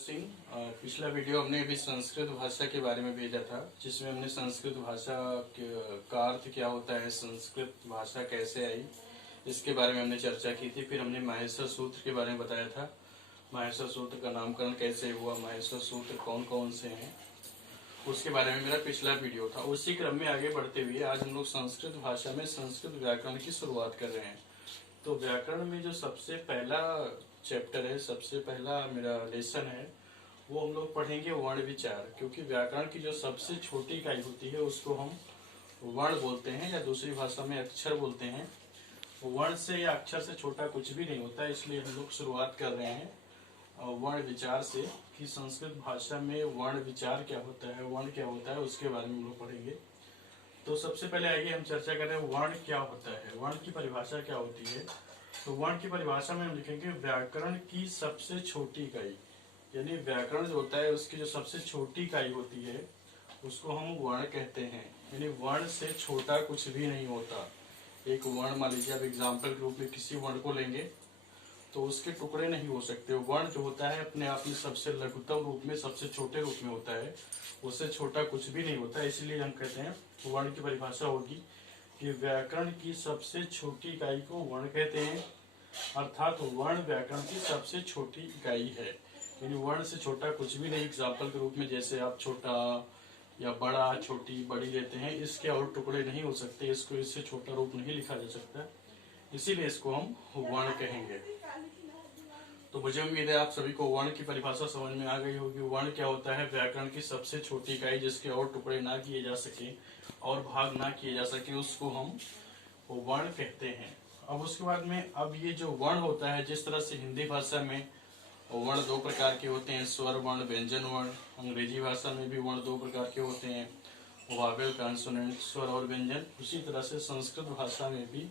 पिछला वीडियो हमने अभी संस्कृत भाषा के बारे में भेजा था, जिसमें हमने संस्कृत भाषा का अर्थ क्या होता है, संस्कृत भाषा कैसे आई, इसके बारे में हमने चर्चा की थी। फिर हमने माहेश्वर सूत्र के बारे में बताया था, माहेश्वर सूत्र का नामकरण कैसे हुआ, माहेश्वर सूत्र कौन कौन से हैं, उसके बारे में मेरा पिछला वीडियो था। उसी क्रम में आगे बढ़ते हुए आज हम लोग संस्कृत भाषा में संस्कृत व्याकरण की शुरुआत कर रहे हैं। तो व्याकरण में जो सबसे पहला चैप्टर है, सबसे पहला मेरा लेसन है, वो हम लोग पढ़ेंगे वर्ण विचार। क्योंकि व्याकरण की जो सबसे छोटी इकाई होती है उसको हम वर्ण बोलते हैं, या दूसरी भाषा में अक्षर बोलते हैं। वर्ण से या अक्षर से छोटा कुछ भी नहीं होता है, इसलिए हम लोग शुरुआत कर रहे हैं वर्ण विचार से, कि संस्कृत भाषा में वर्ण विचार क्या होता है, वर्ण क्या होता है, उसके बारे में हम लोग पढ़ेंगे। तो सबसे पहले आइए हम चर्चा करें वर्ण क्या होता है, वर्ण की परिभाषा क्या होती है। तो वर्ण की परिभाषा में हम लिखेंगे व्याकरण की सबसे छोटी इकाई, यानी व्याकरण जो होता है उसकी जो सबसे छोटी इकाई होती है उसको हम वर्ण कहते हैं। यानी वर्ण से छोटा कुछ भी नहीं होता। एक वर्ण, मान लीजिए आप एग्जाम्पल के रूप में किसी वर्ण को लेंगे तो उसके टुकड़े नहीं हो सकते। वर्ण जो होता है अपने आप में सबसे लघुतम रूप में, सबसे छोटे रूप में होता है, उससे छोटा कुछ भी नहीं होता। इसलिए हम कहते हैं वर्ण की परिभाषा होगी कि व्याकरण की सबसे छोटी इकाई को वर्ण कहते हैं, अर्थात वर्ण व्याकरण की सबसे छोटी इकाई है। यानी वर्ण से छोटा कुछ भी नहीं। एग्जाम्पल के रूप में जैसे आप छोटा या बड़ा, छोटी, बड़ी लेते हैं, इसके और टुकड़े नहीं हो सकते, इसको इससे छोटा रूप नहीं लिखा जा सकता, इसीलिए इसको हम वर्ण कहेंगे। तो मुझे उम्मीद है आप सभी को वर्ण की परिभाषा समझ में आ गई होगी। वर्ण क्या होता है? व्याकरण की सबसे छोटी इकाई, जिसके और टुकड़े ना किए जा सके और भाग ना किए जा सके, उसको हम वर्ण कहते हैं। अब उसके बाद में, अब ये जो वर्ण होता है, जिस तरह से हिंदी भाषा में वर्ण दो प्रकार के होते हैं, स्वर वर्ण, व्यंजन वर्ण। अंग्रेजी भाषा में भी वर्ण दो प्रकार के होते हैं, वावेल, कॉन्सोनेंट, स्वर और व्यंजन। उसी तरह से संस्कृत भाषा में भी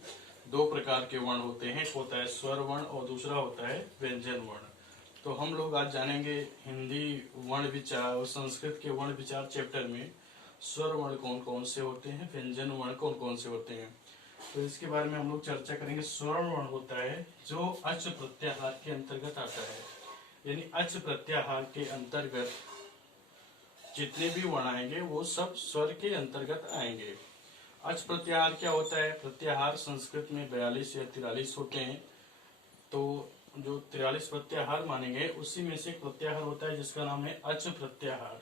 दो प्रकार के वर्ण होते हैं, एक होता है स्वर वर्ण और दूसरा होता है व्यंजन वर्ण। तो हम लोग आज जानेंगे हिंदी वर्ण विचार और संस्कृत के वर्ण विचार चैप्टर में स्वर वर्ण कौन कौन से होते हैं, व्यंजन वर्ण कौन कौन से होते हैं। तो इसके बारे में हम लोग चर्चा करेंगे। स्वर वर्ण होता है जो अच प्रत्याहार के अंतर्गत आता है, यानी अच प्रत्याहार के अंतर्गत जितने भी वर्ण आएंगे वो सब स्वर के अंतर्गत आएंगे। अच प्रत्याहार क्या होता है? प्रत्याहार संस्कृत में 42 या 43 होते हैं। तो जो 43 प्रत्याहार मानेंगे उसी में से एक प्रत्याहार होता है जिसका नाम है अच प्रत्याहार।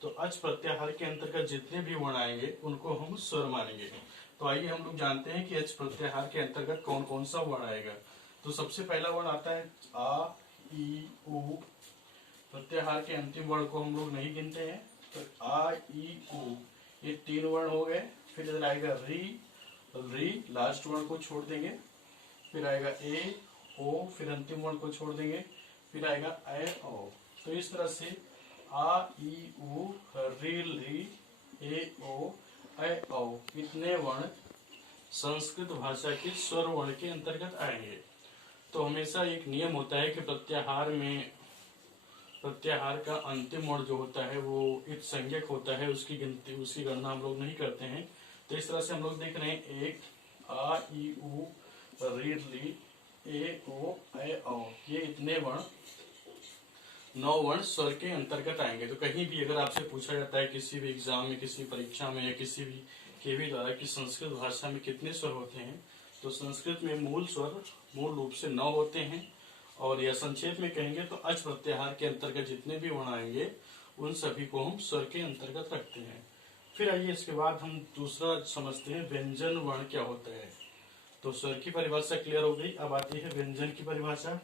तो अच प्रत्याहार के अंतर्गत जितने भी वर्ण आएंगे उनको हम स्वर मानेंगे। तो आइए हम लोग जानते हैं कि अच प्रत्याहार के अंतर्गत कौन कौन सा वर्ण आएगा। तो सबसे पहला वर्ण आता है आ, ई, उ। प्रत्याहार के अंतिम वर्ण को हम लोग नहीं गिनते हैं। तो आ, ई, उ, ये तीन वर्ण हो गए। फिर इधर आएगा री, री लास्ट वर्ण को छोड़ देंगे। फिर आएगा ए, ओ, फिर अंतिम वर्ण को छोड़ देंगे। फिर आएगा ए, ओ। तो इस तरह से आ, ई, उ, री, री, ए, ओ, ए, ओ, इतने वर्ण संस्कृत भाषा के स्वर वर्ण के अंतर्गत आएंगे। तो हमेशा एक नियम होता है कि प्रत्याहार का अंतिम वर्ण जो होता है वो इत संज्ञक होता है, उसकी गिनती, उसकी गणना हम लोग नहीं करते हैं। तो इस तरह से हम लोग देख रहे हैं एक, आ, ई, उ, री, ली, ए, ओ, ए, ओ, ये इतने वर्ण 9 वर्ण स्वर के अंतर्गत आएंगे। तो कहीं भी अगर आपसे पूछा जाता है किसी भी एग्जाम में, किसी परीक्षा में या किसी भी केवी द्वारा कि संस्कृत भाषा में कितने स्वर होते हैं, तो संस्कृत में मूल स्वर मूल रूप से 9 होते हैं। और यह संक्षेप में कहेंगे तो अच प्रत्याहार के अंतर्गत जितने भी वर्ण आएंगे उन सभी को हम स्वर के अंतर्गत रखते हैं। फिर आइए इसके बाद हम दूसरा समझते हैं व्यंजन वर्ण क्या होता है। तो स्वर की परिभाषा क्लियर हो गई। अब आती है व्यंजन की परिभाषा।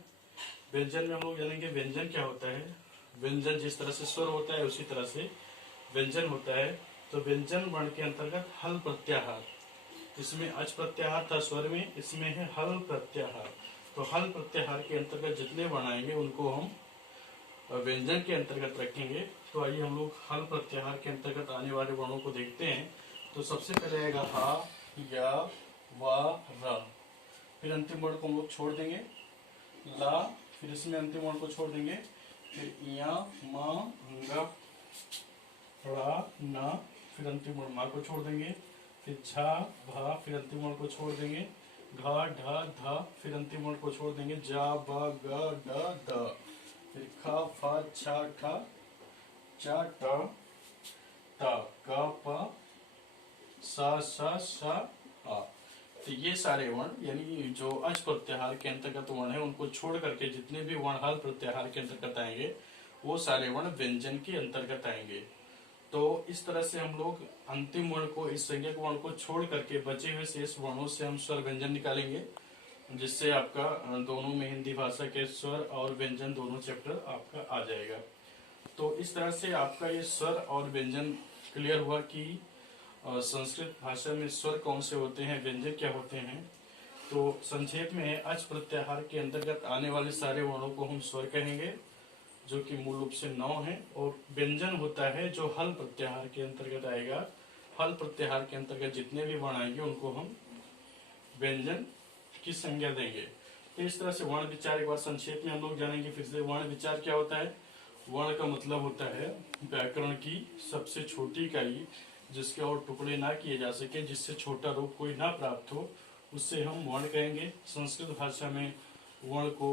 व्यंजन में हम लोग जानेंगे व्यंजन क्या होता है। व्यंजन जिस तरह से स्वर होता है उसी तरह से व्यंजन होता है। तो व्यंजन वर्ण के अंतर्गत हल प्रत्याहार, इसमें अच प्रत्याहार था स्वर में, इसमें है हल प्रत्याहार। तो हल प्रत्याहार के अंतर्गत जितने वर्ण आएंगे उनको हम व्यंजन के अंतर्गत रखेंगे। तो आइए हम लोग हल प्रत्याहार के अंतर्गत आने वाले वर्णों को देखते हैं। तो सबसे पहले आएगा हा, या, वा, रा। फिर अंतिम वर्ण को हम लोग छोड़ देंगे, ला। फिर इसमें अंतिम वर्ण को छोड़ देंगे। फिर या, मा, गा, रा, ना। फिर अंतिम वर्ण मा को छोड़ देंगे। फिर झा, भा। फिर अंतिम वर्ण को छोड़ देंगे, घा, ढा, धा। फिर अंतिम वर्ण को छोड़ देंगे, जा, बा, गा, डा, दा। फिर खा फा छा ठा चा टा ता का पा सा सा आ। तो ये सारे वर्ण यानी जो अच प्रत्याहार के अंतर्गत वर्ण है उनको छोड़ करके जितने भी वर्ण हल प्रत्याहार के अंतर्गत आएंगे वो सारे वर्ण व्यंजन के अंतर्गत आएंगे। तो इस तरह से हम लोग अंतिम वर्ण को, इस संज्ञक वर्ण को छोड़ करके बचे हुए शेष वर्णों से हम स्वर व्यंजन निकालेंगे, जिससे आपका दोनों में हिंदी भाषा के स्वर और व्यंजन दोनों चैप्टर आपका आ जाएगा। तो इस तरह से आपका ये स्वर और व्यंजन क्लियर हुआ कि संस्कृत भाषा में स्वर कौन से होते हैं, व्यंजन क्या होते हैं। तो संक्षेप में अच प्रत्याहार के अंतर्गत आने वाले सारे वर्णों को हम स्वर कहेंगे, जो कि मूल रूप से 9 है। और व्यंजन होता है जो हल प्रत्याहार के अंतर्गत आएगा। हल प्रत्याहार के अंतर्गत जितने भी वर्ण आएंगे उनको हम व्यंजन की संज्ञा देंगे। तो इस तरह से वर्ण विचार एक बार संक्षेप में हम लोग जानेंगे फिर से। वर्ण विचार क्या होता है? वर्ण का मतलब होता है व्याकरण की सबसे छोटी इकाई, जिसके और टुकड़े ना किए जा सके, जिससे छोटा रूप कोई ना प्राप्त हो, उससे हम वर्ण कहेंगे। संस्कृत भाषा में वर्ण को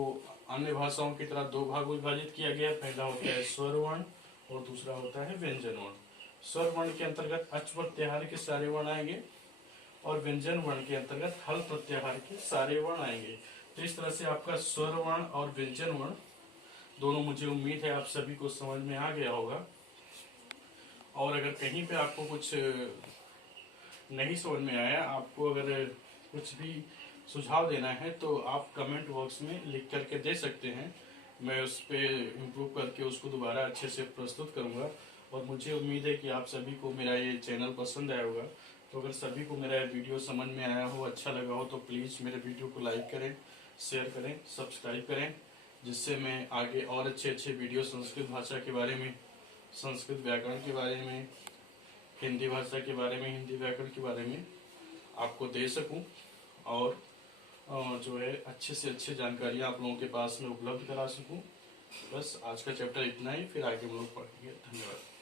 अन्य भाषाओं की तरह 2 भाग विभाजित किया गया। पहला होता है स्वर वर्ण और दूसरा होता है व्यंजन वर्ण। स्वर वर्ण के अंतर्गत अच प्रत्याहार के सारे वर्ण आएंगे और व्यंजन वर्ण के अंतर्गत हल प्रत्याहार के सारे वर्ण आएंगे। तो इस तरह से आपका स्वर वर्ण और व्यंजन वर्ण दोनों, मुझे उम्मीद है आप सभी को समझ में आ गया होगा। और अगर कहीं पे आपको कुछ नहीं समझ में आया, आपको अगर कुछ भी सुझाव देना है तो आप कमेंट बॉक्स में लिख करके दे सकते हैं। मैं उस पर इम्प्रूव करके उसको दोबारा अच्छे से प्रस्तुत करूंगा। और मुझे उम्मीद है कि आप सभी को मेरा ये चैनल पसंद आया होगा। तो अगर सभी को मेरा वीडियो समझ में आया हो, अच्छा लगा हो, तो प्लीज़ मेरे वीडियो को लाइक करें, शेयर करें, सब्सक्राइब करें, जिससे मैं आगे और अच्छे वीडियो संस्कृत भाषा के बारे में, संस्कृत व्याकरण के बारे में, हिंदी भाषा के बारे में, हिंदी व्याकरण के बारे में आपको दे सकूं और जो है अच्छे से अच्छे जानकारियाँ आप लोगों के पास में उपलब्ध करा सकूं। बस आज का चैप्टर इतना ही, फिर आगे हम लोग पढ़ेंगे। धन्यवाद।